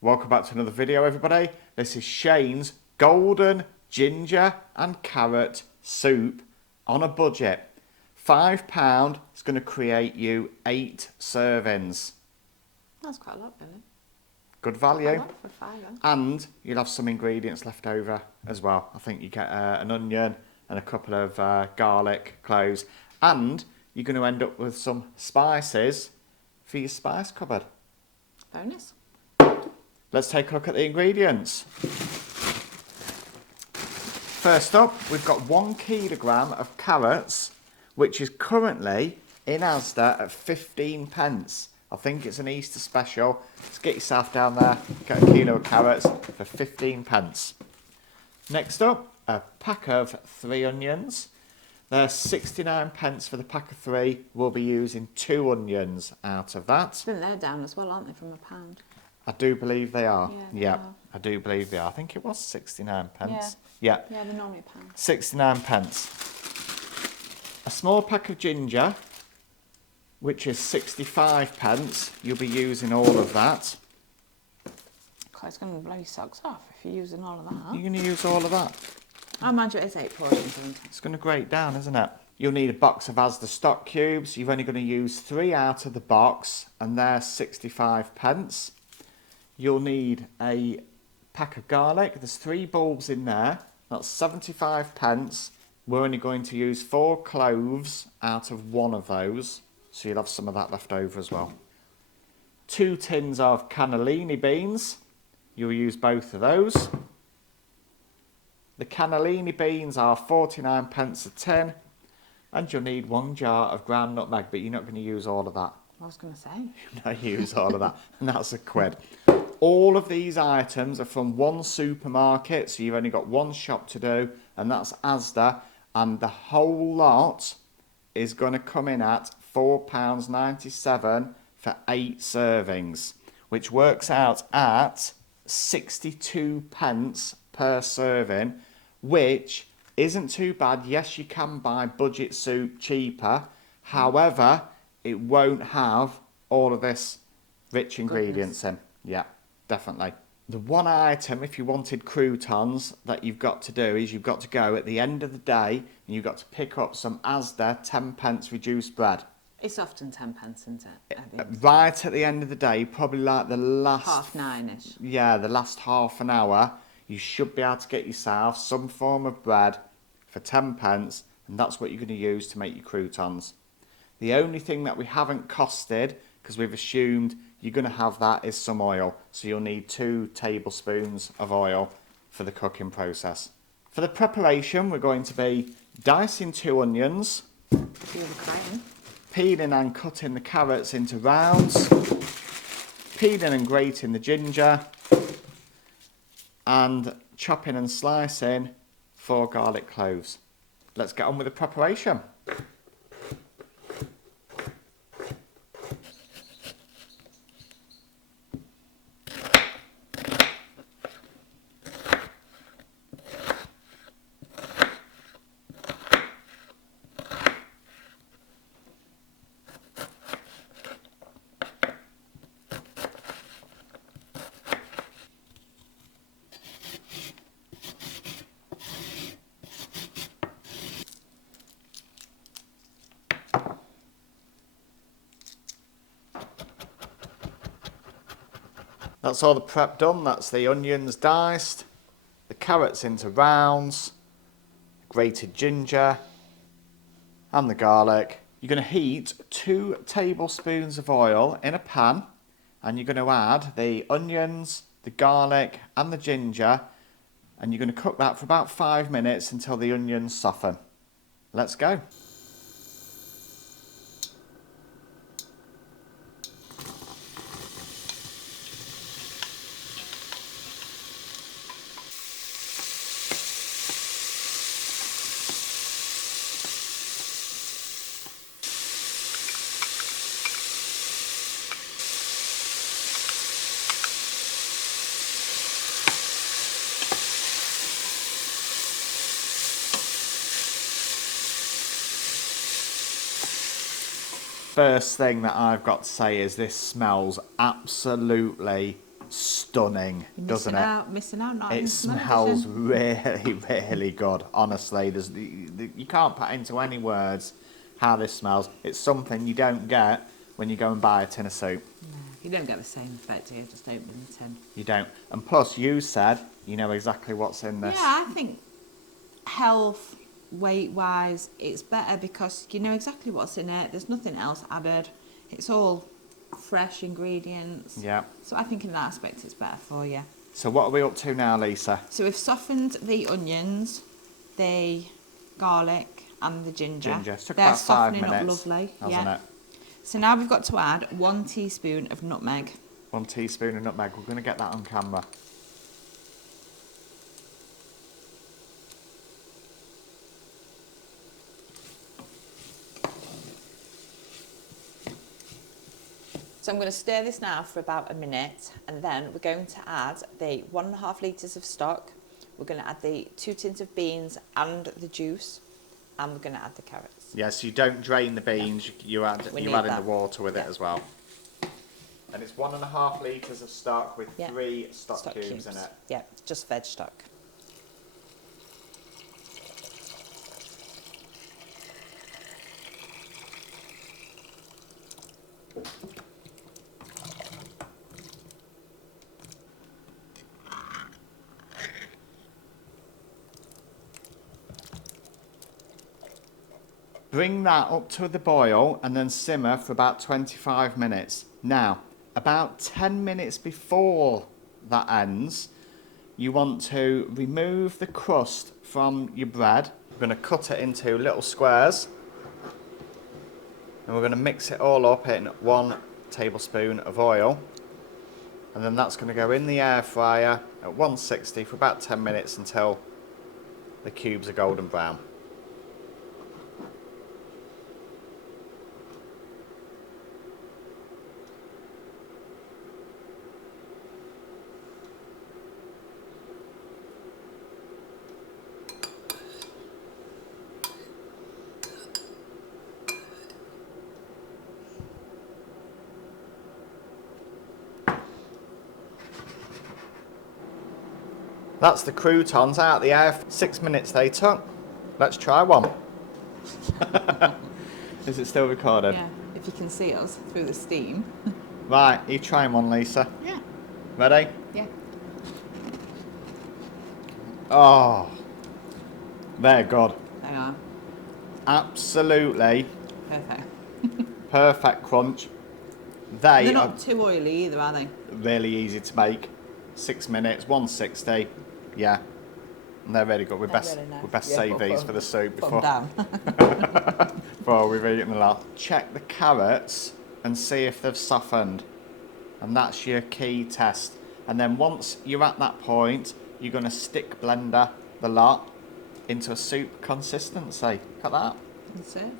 Welcome back to another video, everybody. This is Shane's golden ginger and carrot soup on a budget. £5 is going to create you 8 servings. That's quite a lot, really. Good value. Quite a lot for £5. And you'll have some ingredients left over as well. I think you get an onion and a couple of garlic cloves. And you're going to end up with some spices for your spice cupboard. Bonus. Let's take a look at the ingredients. First up, we've got 1 kilogram of carrots, which is currently in Asda at 15p. I think it's an Easter special. Let's get yourself down there, get a kilo of carrots for 15p. Next up, a pack of 3 onions. They're 69p for the pack of 3. We'll be using 2 onions out of that. I think they're down as well, aren't they, from £1? I do believe they are. Yeah, they are. I do believe they are. I think it was 69p. Yeah, they're normally £1. 69p. A small pack of ginger, which is 65p. You'll be using all of that. God, it's going to blow your socks off if you're using all of that. You're going to use all of that. I imagine it's 8 portions, isn't it? It's going to grate down, isn't it? You'll need a box of Asda stock cubes. You're only going to use 3 out of the box, and they're 65p. You'll need a pack of garlic. There's 3 bulbs in there. That's 75p. We're only going to use 4 cloves out of 1 of those. So you'll have some of that left over as well. 2 tins of cannellini beans. You'll use both of those. The cannellini beans are 49p a tin. And you'll need 1 jar of ground nutmeg, but you're not going to use all of that. I was going to say. You're not use all of that, and that's a quid. All of these items are from 1 supermarket, so you've only got 1 shop to do, and that's Asda, and the whole lot is going to come in at £4.97 for 8 servings, which works out at 62p per serving, which isn't too bad. Yes, you can buy budget soup cheaper, however, it won't have all of this rich ingredients in. Yeah, definitely. The one item, if you wanted croutons, that you've got to do is you've got to go at the end of the day and you've got to pick up some Asda 10p reduced bread. It's often 10p, isn't it? Right at the end of the day, probably like the last... 9:30ish. Yeah, the last half an hour, you should be able to get yourself some form of bread for 10p, and that's what you're going to use to make your croutons. The only thing that we haven't costed, because we've assumed you're going to have that, is some oil. So you'll need 2 tablespoons of oil for the cooking process. For the preparation, we're going to be dicing 2 onions, peeling and cutting the carrots into rounds, peeling and grating the ginger, and chopping and slicing 4 garlic cloves. Let's get on with the preparation. That's all the prep done. That's the onions diced, the carrots into rounds, grated ginger, and the garlic. You're going to heat 2 tablespoons of oil in a pan, and you're going to add the onions, the garlic, and the ginger, and you're going to cook that for about 5 minutes until the onions soften. Let's go. First thing that I've got to say is this smells absolutely stunning, doesn't it? Missing out, not It in smells smell-o-vision. really, really good. Honestly, you can't put into any words how this smells. It's something you don't get when you go and buy a tin of soup. No, you don't get the same effect here, just opening the tin. You don't. And plus, you said you know exactly what's in this. Yeah, I think health, weight-wise, it's better because you know exactly what's in it. There's nothing else added. It's all fresh ingredients. Yeah. So I think in that aspect it's better for you. So what are we up to now, Lisa? So we've softened the onions, the garlic and the ginger. It took They're about 5 softening minutes, up lovely. hasn't Yeah. it? So now we've got to add 1 teaspoon of nutmeg. 1 teaspoon of nutmeg. We're going to get that on camera. So I'm going to stir this now for about a minute, and then we're going to add the 1.5 litres of stock. We're going to add the 2 tins of beans and the juice, and we're going to add the carrots. Yes, you don't drain the beans. You add We in need the that. water with it as well. And it's 1.5 litres of stock with 3 stock cubes in it. Yeah, just veg stock. Bring that up to the boil and then simmer for about 25 minutes. Now, about 10 minutes before that ends, you want to remove the crust from your bread. We're going to cut it into little squares. And we're going to mix it all up in 1 tablespoon of oil. And then that's going to go in the air fryer at 160 for about 10 minutes until the cubes are golden brown. That's the croutons out the air. 6 minutes they took. Let's try one. Is it still recorded? Yeah, if you can see us through the steam. Right, you try one, Lisa. Yeah. Ready? Yeah. Oh, they're good. They are. Absolutely Perfect. perfect crunch. They're They're not too oily either, are they? really easy to make. 6 minutes, 160. Yeah. And they're really good. We They're best really nice. we best Yeah, save put these them- for the soup Put before, them down. before we've eaten a lot. Check the carrots and see if they've softened. And that's your key test. And then once you're at that point, you're going to stick blender the lot into a soup consistency. Look at that. That's it.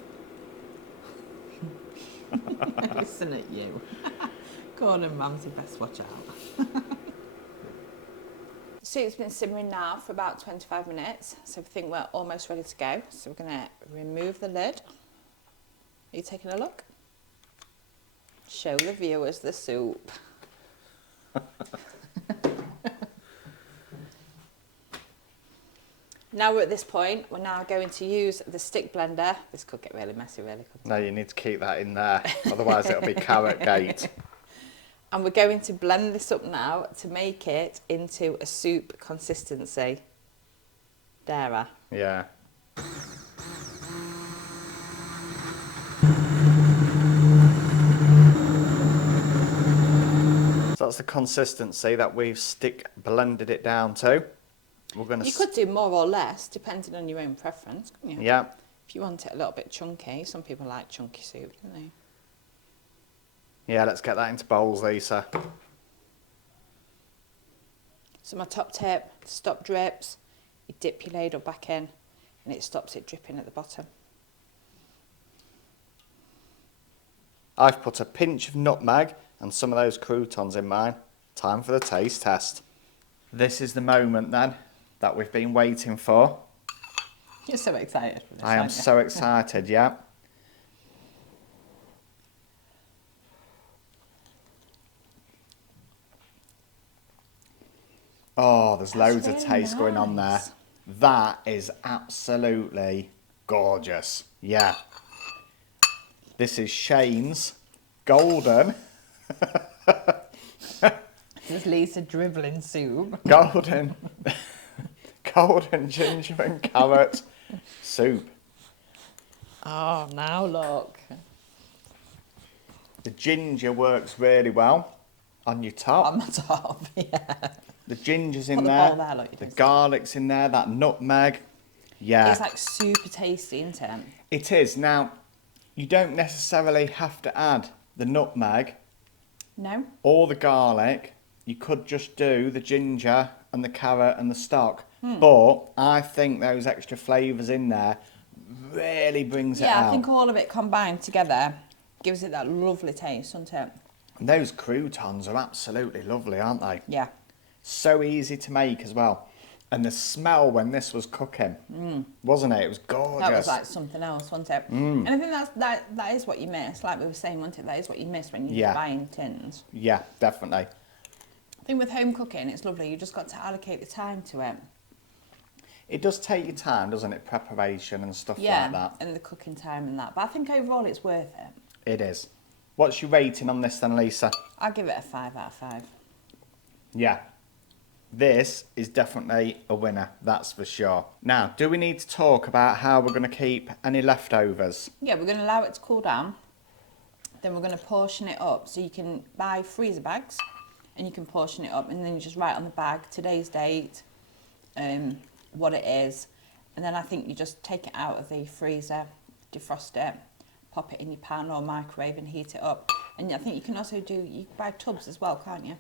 Listen at you. Gordon Ramsay, best watch out. Soup's been simmering now for about 25 minutes, so we think we're almost ready to go. So we're going to remove the lid. Are you taking a look? Show the viewers the soup. Now we're at this point, we're now going to use the stick blender. This could get really messy, really, couldn't it? No, you need to keep that in there. Otherwise it'll be carrot gate. And we're going to blend this up now to make it into a soup consistency. Dara. Yeah. So that's the consistency that we've stick blended it down to. We're going to. You could do more or less, depending on your own preference, couldn't you? Yeah. If you want it a little bit chunky, some people like chunky soup, don't they? Yeah, let's get that into bowls, Lisa. So my top tip, stop drips, you dip your ladle back in and it stops it dripping at the bottom. I've put a pinch of nutmeg and some of those croutons in mine. Time for the taste test. This is the moment then that we've been waiting for. You're so excited for this, I am aren't you? so excited, yeah. Oh, there's loads of really taste going on there. nice. That is absolutely gorgeous. Yeah. This is Shane's golden, This is Lisa dribbling soup. golden, golden ginger and carrot soup. Oh, now look. The ginger works really well on your top. On the top, yeah. The ginger's in Put the there. bowl there, look, you The can see. garlic's in there. That nutmeg. Yeah. It's like super tasty, isn't it? It is. Now, you don't necessarily have to add the nutmeg No? or the garlic. You could just do the ginger and the carrot and the stock. But I think those extra flavours in there really brings it Yeah, out. I think all of it combined together gives it that lovely taste, doesn't it? And those croutons are absolutely lovely, aren't they? Yeah. So easy to make as well. And the smell when this was cooking, wasn't it? It was gorgeous. That was like something else, wasn't it? And I think that is what you miss, like we were saying, wasn't it? That is what you miss when you're Yeah. buying tins. Yeah, definitely. I think with home cooking, it's lovely. You just got to allocate the time to it. It does take your time, doesn't it? Preparation and stuff Yeah, like that. and the cooking time and that. But I think overall it's worth it. It is. What's your rating on this then, Lisa? I'll give it a 5 out of 5. Yeah. This is definitely a winner, that's for sure. Now, do we need to talk about how we're going to keep any leftovers? Yeah, we're going to allow it to cool down. Then we're going to portion it up. So you can buy freezer bags and you can portion it up, and then you just write on the bag today's date, what it is. And then I think you just take it out of the freezer, defrost it, pop it in your pan or microwave and heat it up. And I think you can also you can buy tubs as well, can't you?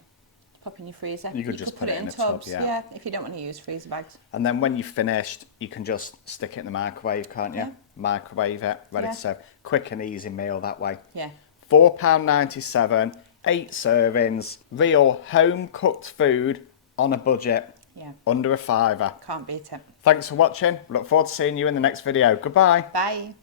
Pop in your freezer. You could just put it in a tub, yeah. Yeah, if you don't want to use freezer bags. And then when you've finished, you can just stick it in the microwave, can't you? Yeah. Microwave it, ready Yeah. to serve. Quick and easy meal that way. Yeah. £4.97, 8 servings, real home cooked food on a budget, Yeah. under a £5. Can't beat it. Thanks for watching. Look forward to seeing you in the next video. Goodbye. Bye.